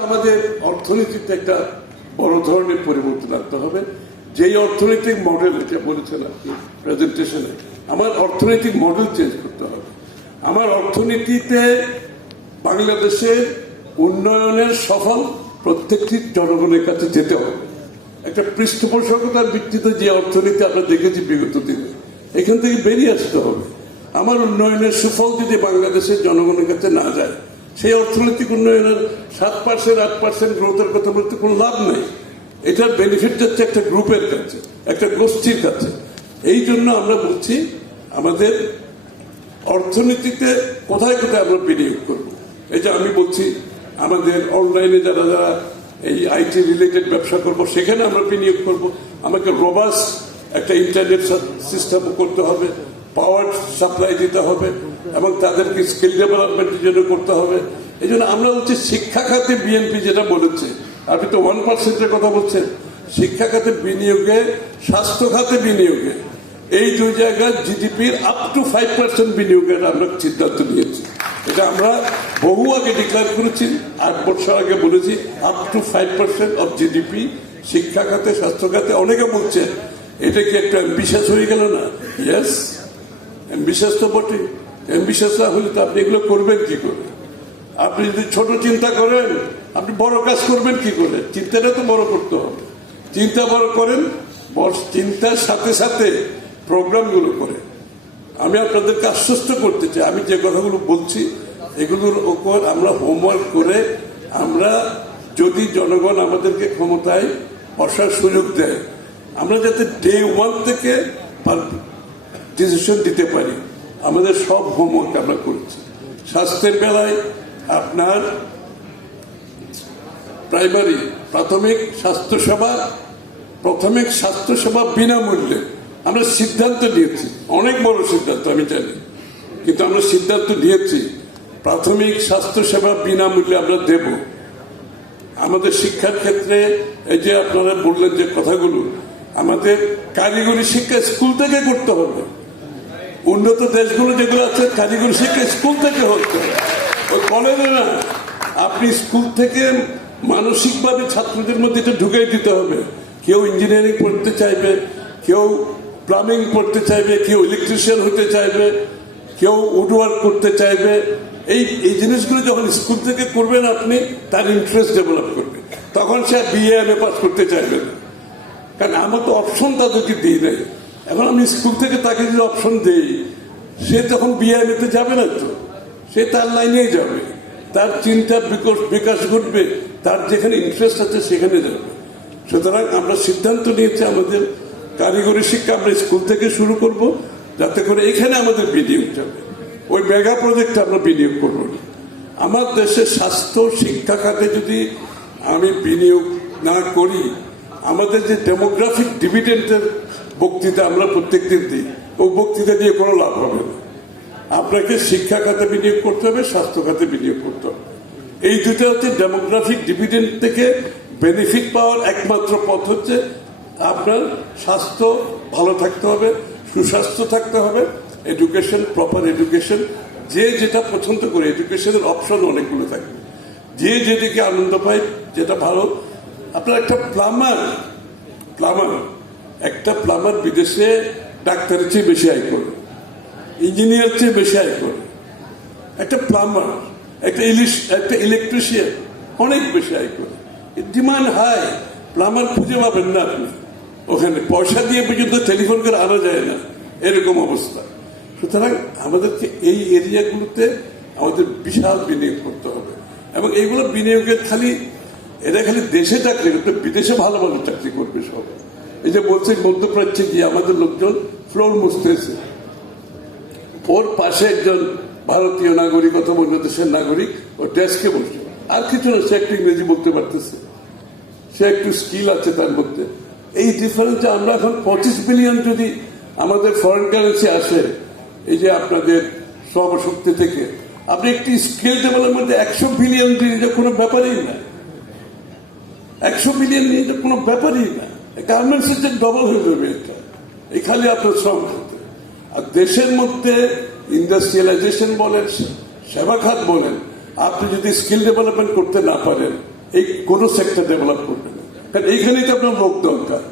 আমাদের অর্থনীতিতে একটা বড় ধরনের পরিবর্তন আনতে হবে। যেই অর্থনৈতিক মডেল, এটা বলেছেন আপনি প্রেজেন্টেশনে, আমার অর্থনৈতিক মডেল চেঞ্জ করতে হবে। আমার অর্থনীতিতে বাংলাদেশের উন্নয়নের সফল প্রত্যেকটি জনগণের কাছে যেতে হবে। একটা পৃষ্ঠপোষকতার ভিত্তিতে যে অর্থনীতি আমরা দেখেছি বিগত দিনে, এখান থেকে বেরিয়ে আসতে হবে। আমার উন্নয়নের সুফল যদি বাংলাদেশের জনগণের কাছে না যায় সেই অর্থনৈতিক উন্নয়নের সাত পার্সেন্ট, আট পার্সেন্ট গ্রোথের কথা বলতে কোনো লাভ নেই। এটার বেনিফিট যাচ্ছে একটা গ্রুপের কাছে, একটা গোষ্ঠীর কাছে। এই জন্য আমরা বলছি, আমাদের অর্থনীতিতে কোথায় কোথায় আমরা বিনিয়োগ করব? এই যে আমি বলছি, আমাদের অনলাইনে যারা যারা এই আইটি রিলেটেড ব্যবসা করব, সেখানে আমরা বিনিয়োগ করব। আমাকে রোবাস একটা ইন্টারনেট সিস্টেম করতে হবে পাওয়ার সাপ্লাই দিতে হবে এবং তাদেরকে স্কিল ডেভেলপমেন্টের জন্য করতে হবে। এই জন্য আমরা হচ্ছে শিক্ষা খাতে বিএনপি যেটা বলেছে, আপনি তো ওয়ান পার্সেন্টের কথা বলছেন শিক্ষা খাতে বিনিয়োগে স্বাস্থ্য খাতে বিনিয়োগে, এই দুই জায়গায় জিডিপির আপ টু ফাইভ পার্সেন্ট বিনিয়োগের আমরা সিদ্ধান্ত নিয়েছি। এটা আমরা বহু আগে ডিক্লেয়ার করেছি, আট বছর আগে বলেছি up to five percent of GDP শিক্ষা খাতে স্বাস্থ্য খাতে অনেকে বলছে, এটা কি একটা বিশ্বাস হয়ে গেল না? ইয়েস বিশ্বাস তো বটে বিশ্বাস না হলে তো আপনি এগুলো করবেন কি করে? আপনি যদি ছোট চিন্তা করেন, আপনি বড় কাজ করবেন কি করে? চিন্তাটা তো বড় করতে হবে। চিন্তা বড় করেন চিন্তার সাথে সাথে প্রোগ্রামগুলো করে আমি আপনাদেরকে আশ্বস্ত করতে চাই, আমি যে কথাগুলো বলছি, এগুলোর ওপর আমরা হোমওয়ার্ক করে আমরা যদি জনগণ আমাদেরকে ক্ষমতায় বসার সুযোগ দেয়, আমরা যাতে ডে ওয়ান থেকে ডিসিশন দিতে পারি। আমাদের সব হোমওয়ার্ক আমরা করছি। স্বাস্থ্যের বেলায় আপনার প্রাইমারি, প্রাথমিক স্বাস্থ্যসেবা প্রাথমিক স্বাস্থ্যসেবা বিনামূল্যে আমরা সিদ্ধান্ত নিয়েছি। অনেক বড় সিদ্ধান্ত, আমি জানি। কিন্তু আমরা সিদ্ধান্ত নিয়েছি, প্রাথমিক স্বাস্থ্যসেবা বিনামূল্যে আমরা দেব। আমাদের শিক্ষার ক্ষেত্রে এই যে আপনারা বললেন যে কথাগুলো, আমাদের কারিগরি শিক্ষা স্কুল থেকে করতে হবে। উন্নত দেশগুলো যেগুলো আছে কারিগরি শিক্ষা স্কুল থেকে হচ্ছে। ওই কলেজে না, আপনি স্কুল থেকে মানসিকভাবে ছাত্রদের মধ্যে এটা ঢুকিয়ে দিতে হবে। কেউ ইঞ্জিনিয়ারিং পড়তে চাইবে, কেউ প্লাম্বিং পড়তে চাইবে, কেউ ইলেকট্রিশিয়ান হতে চাইবে, কেউ উডওয়ার্ক করতে চাইবে। এই এই জিনিসগুলো যখন স্কুল থেকে করবেন আপনি, তার ইন্টারেস্ট ডেভেলপ করবে। তখন সে বিএ এম এ পাস করতে চাইবে না। কারণ আমার তো অপশন তাদেরকে দিই নাই এখন আমি স্কুল থেকে তাকে যদি অপশন দিই, সে তখন বিআইএতে যাবে না তো? সে তার লাইনেই যাবে। তার চিন্তার বিকাশ বিকাশ ঘটবে, তার যেখানে ইন্টারেস্ট আছে সেখানে যাবে। সুতরাং আমরা সিদ্ধান্ত নিয়েছি আমাদের কারিগরি শিক্ষা আমরা স্কুল থেকে শুরু করব, যাতে করে এখানে আমাদের বিনিয়োগ যাবে। ওই মেগা প্রজেক্টে আমরা বিনিয়োগ করব না। আমার দেশের স্বাস্থ্য শিক্ষা খাতে যদি আমি বিনিয়োগ না করি, আমাদের যে ডেমোগ্রাফিক ডিভিডেন্টের বক্তৃতা আমরা প্রত্যেক দিন দিই। ও বক্তৃতা দিয়ে কোনো লাভ হবে না। আপনাকে শিক্ষা খাতে বিনিয়োগ করতে হবে, স্বাস্থ্য খাতে বিনিয়োগ করতে হবে। এই দুটো হচ্ছে ডেমোগ্রাফিক ডিভিডেন্ট থেকে বেনিফিট পাওয়ার একমাত্র পথ হচ্ছে আপনার স্বাস্থ্য ভালো থাকতে হবে, সুস্বাস্থ্য থাকতে হবে এডুকেশন প্রপার এডুকেশন যে যেটা পছন্দ করে এডুকেশনের অপশন অনেকগুলো থাকে। যে যেদিকে আনন্দ পায়, যেটা ভালো। আপনার একটা প্লামার প্লামার একটা প্লামার বিদেশে ডাক্তারের চেয়ে বেশি আয় করবে ইঞ্জিনিয়ার চেয়ে বেশি আয় করবে একটা প্লাম্বার একটা ইলিশ একটা ইলেকট্রিশিয়ান অনেক বেশি আয় করে। ডিমান্ড হাই প্লাম্বার খুঁজে পাবেন না আপনি। ওখানে পয়সা দিয়ে পর্যন্ত টেলিফোন করে আনা যায় না, এরকম অবস্থা। সুতরাং আমাদেরকে এই এরিয়াগুলোতে আমাদের বিশাল বিনিয়োগ করতে হবে। এবং এইগুলো বিনিয়োগের খালি, এরা খালি দেশে চাকরি করতে বিদেশে ভালো ভালো চাকরি করবে সব এই যে বলছে, মধ্যপ্রাচ্যে গিয়ে আমাদের লোকজন ফ্লোর মুছতেছে। ওর পাশে একজন ভারতীয় নাগরিক অথবা অন্য দেশের নাগরিক ও ডেস্কে বসে আর কিছু না, সে একটু ইংরেজি বলতে পারতেছে। সে একটু স্কিল আছে তার মধ্যে। এই ডিফারেন্সে আমরা এখন পঁচিশ বিলিয়ন যদি আমাদের ফরেন কারেন্সি আসে, এই যে আপনাদের শ্রমশক্তি থেকে, আপনি একটি স্কিল ডেভেলপমেন্টে একশো বিলিয়ন দিয়ে এটা কোনো ব্যাপারই না। একশো বিলিয়ন নিয়ে কোনো ব্যাপারই না। গার্মেন্টসের যে ডবল হয়ে যাবে এটা। এখানে আপনার শ্রম খাতে আর দেশের মধ্যে ইন্ডাস্ট্রিয়ালাইজেশন বলেন সেবা খাত বলেন, আপনি যদি স্কিল ডেভেলপমেন্ট করতে না পারেন, এই কোনো সেক্টর ডেভেলপ করবেন কারণ এইখানেই তো আপনার লোক দরকার।